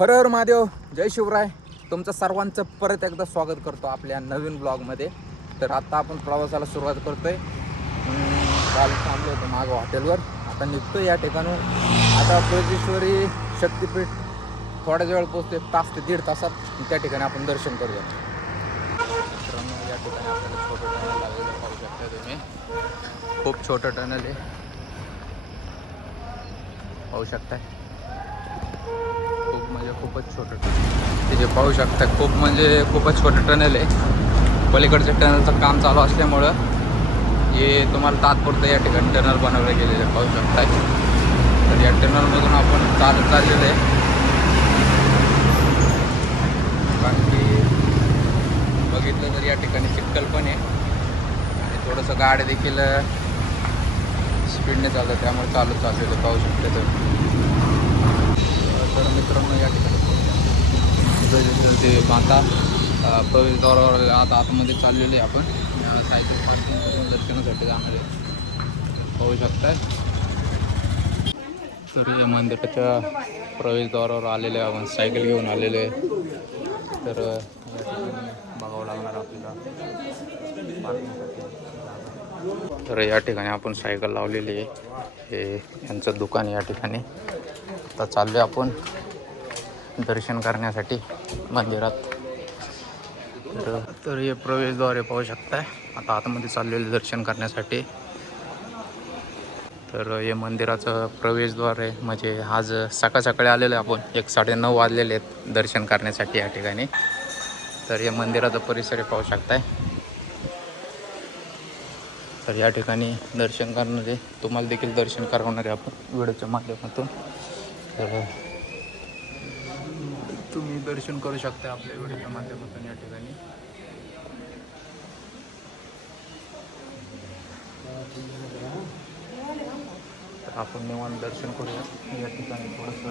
हर हर महादेव जय शिवराय. तुमचं सर्वांचं परत एकदा स्वागत करतो आपल्या नवीन ब्लॉगमध्ये तर आत्ता आपण प्रवासाला सुरुवात करतोय. काल थांबलो होतो मागं हॉटेलवर आता निघतो या ठिकाणून आता बृजेश्वरी शक्तीपीठ थोड्याच वेळ पोचते तास ते दीड तासात. त्या ठिकाणी आपण दर्शन करूया. मित्रांनो या ठिकाणी आपल्याला छोटं टनल लागलेलं पाहू शकता तुम्ही. खूप छोटं टनल आहे. पाहू शकताय. म्हणजे खूपच छोटं टनल ते जे पाहू शकता खूप म्हणजे खूपच छोटं टनल आहे. पलीकडच्या टनलचं काम चालू असल्यामुळं हे तुम्हाला तात्पुरतं या ठिकाणी टनल बनवलं गेलेलं आहे, पाहू शकताय तर या टनलमधून आपण चालत चाललेलं आहे. बाकी बघितलं तर या ठिकाणी चिक्कल पण आहे. आणि थोडंसं गाड्या देखील स्पीडने चालतं त्यामुळे चालू चाललेलं पाहू शकते तर तर मित्रांनो या ठिकाणी ते माता प्रवेशद्वारावर आता आतमध्ये चाललेले आहे आपण. सायकल पार्किंग दर्शनासाठी जाणार आहे पाहू शकताय. तर या मंदिराच्या प्रवेशद्वारावर आलेले आपण. सायकल घेऊन आलेले तर बघावं लागणार आपल्याला. तर या ठिकाणी आपण सायकल लावलेली आहे. हे यांचं दुकान या ठिकाणी. आता चाललो आपण दर्शन करण्यासाठी मंदिरात. तर तर हे प्रवेशद्वारे पाहू शकताय. आता आतमध्ये चाललेलं दर्शन करण्यासाठी. तर हे मंदिराचं प्रवेशद्वार आहे. म्हणजे आज सकाळ सकाळी आलेलो आहे आपण. एक साडेनऊ वाजलेले आहेत दर्शन करण्यासाठी या ठिकाणी. तर हे मंदिराचा परिसर पाहू शकताय. तर या ठिकाणी दर्शन करणारे तुम्हाला देखील दर्शन करवणारे आपण. व्हिडिओच्या माध्यमातून. तर तुम्ही दर्शन करू शकता आपल्या व्हिडिओच्या माध्यमातून या ठिकाणी. तर आपण निवांत दर्शन करूया. या ठिकाणी थोडंसं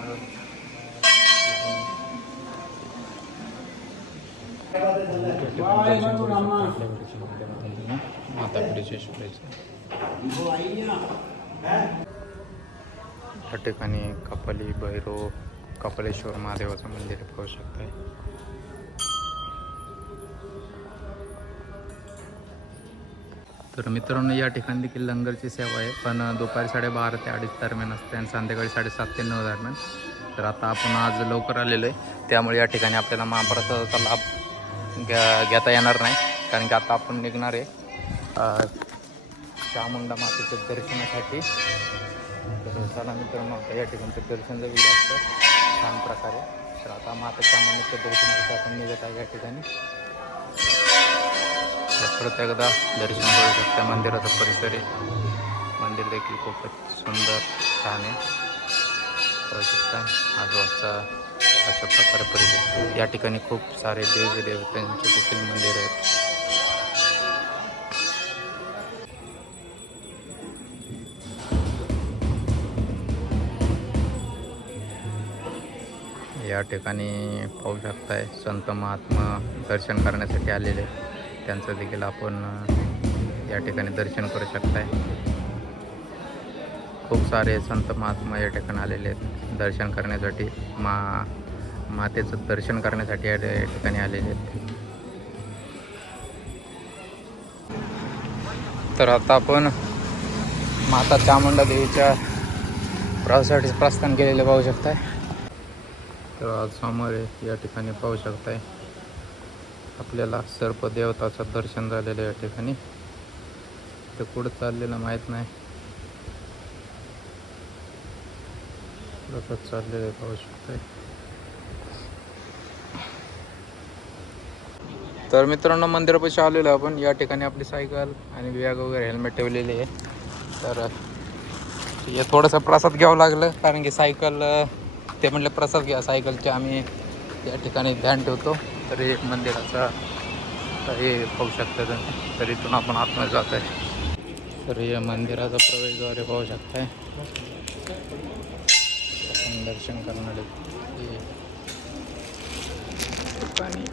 या ठिकाणी दर्शन या ठिकाणी कपाली भैरव कपालेश्वर महादेवाचं मंदिर पाहू शकताय. तर मित्रांनो या ठिकाणी देखील लंगरची सेवा आहे पण दुपारी साडेबारा ते अडीच दरम्यान असते आणि संध्याकाळी साडेसात ते नऊ दरम्यान. तर आता आपण आज लवकर आलेलो आहे त्यामुळे या ठिकाणी आपल्याला महाप्रसादाचा लाभ घ्या घेता येणार नाही कारण की आता आपण निघणार आहे चामुंडा मातेच्या दर्शनासाठी. तर चला मित्रांनो आता या ठिकाणचं दर्शन जवळ असतं छान प्रकारे. तर आता माता चामुंडाच्या दर्शनासाठी आपण निघत आहे या ठिकाणी. प्रत्येकदा परत एकदा दर्शन करू शकता मंदिराचा परिसर आहे. मंदिर देखील खूपच सुंदर छान आहे. पाहू शकता. आजूबाजूचा अशा प्रकारे परिसर. या ठिकाणी खूप सारे देवी देवतांचे देखील मंदिर आहेत. या ठिकाणी पाहू शकताय संत महात्मा दर्शन करण्यासाठी आलेले त्यांचं देखील आपण या ठिकाणी दर्शन करू शकताय. खूप सारे संत महात्मा या ठिकाणी आलेले आहेत दर्शन करण्यासाठी. मा मातेचं दर्शन करण्यासाठी या या ठिकाणी आलेले आहेत. तर आता आपण माता चामुंडा देवीच्या प्रवासासाठी प्रस्थान केलेले पाहू शकताय. तर आज समोर आहे. या ठिकाणी पाहू शकताय. आपल्याला सर्प देवताचं दर्शन झालेलं आहे या ठिकाणी. ते कुठं चाललेलं माहीत नाही. कुठं चाललेलं आहे पाहू शकताय. तर मित्रांनो मंदिरापाशी आलेलो आपण. या ठिकाणी आपली सायकल आणि बॅग वगैरे हेल्मेट ठेवलेली आहे. तर हे थोडंसं प्रसाद घ्यावं लागलं कारण की सायकल ते म्हटलं प्रसाद घ्या सायकलचे. आम्ही त्या ठिकाणी ध्यान ठेवतो. तर एक मंदिराचा तर हे पाहू शकता तुम्ही तर इथून आपण आतमध्ये जात आहे. तर हे मंदिराचा प्रवेशद्वारे पाहू शकताय. दर्शन करणारे ठिकाणी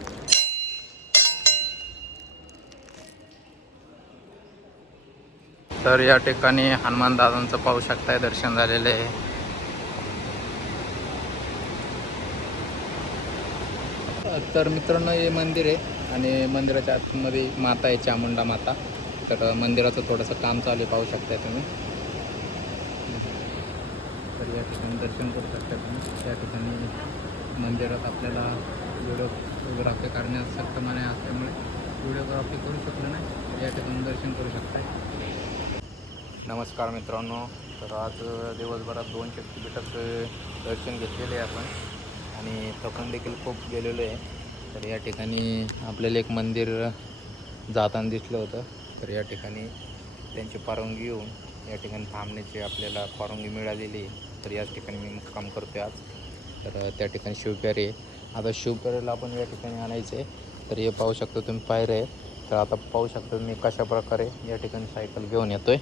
तर या ठिकाणी हनुमान दादांचं पाहू शकताय दर्शन झालेलं आहे. तर मित्रांनो हे मंदिर आहे आणि मंदिराच्या आतमध्ये माता आहे चामुंडा माता. तर मंदिराचं थोडंसं काम चालू आहे पाहू शकताय तुम्ही. तर या ठिकाणी दर्शन करू शकता तुम्ही. या ठिकाणी मंदिरात आपल्याला व्हिडिओग्राफी करण्यास सक्षम नाही असल्यामुळे व्हिडिओग्राफी करू शकलो नाही या ठिकाणी दर्शन करू शकताय. नमस्कार मित्रांनो. तर आज दिवसभरात दोन शक्तीपीठाचं दर्शन घेतलेले आहे आपण. आणि थकून देखील खूप गेलेलो आहे. तर या ठिकाणी आपल्याला एक मंदिर जाताना दिसलं होतं. तर या ठिकाणी त्यांची परवानगी येऊन या ठिकाणी थांबण्याची आपल्याला परवानगी मिळालेली आहे. तर याच ठिकाणी मी काम करतो आहे आज. तर त्या ठिकाणी शिवप्यारे आता शिवप्यारेला आपण या ठिकाणी आणायचं आहे तर हे पाहू शकतो तुम्ही पायरे आहे. तर आता पाहू शकतो मी कशा प्रकारे या ठिकाणी सायकल घेऊन येतो आहे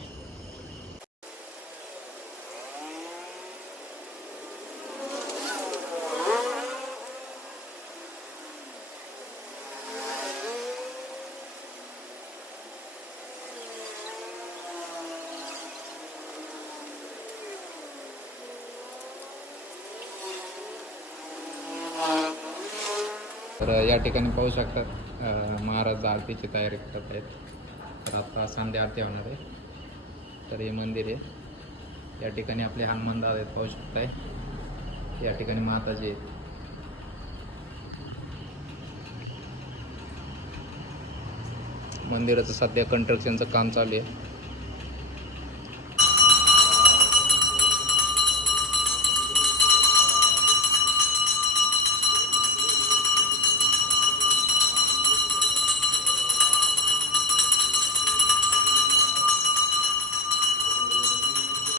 तर या ठिकाणी पाहू शकतात महाराज आरतीची तयारी करत आहेत. तर आता संध्या आरती होणार आहे. तर हे मंदिर आहे. या ठिकाणी आपले हनुमान दादा आहेत पाहू शकताय. या ठिकाणी माताजी आहेत. मंदिराचं सध्या कंस्ट्रक्शनचं काम चालू आहे.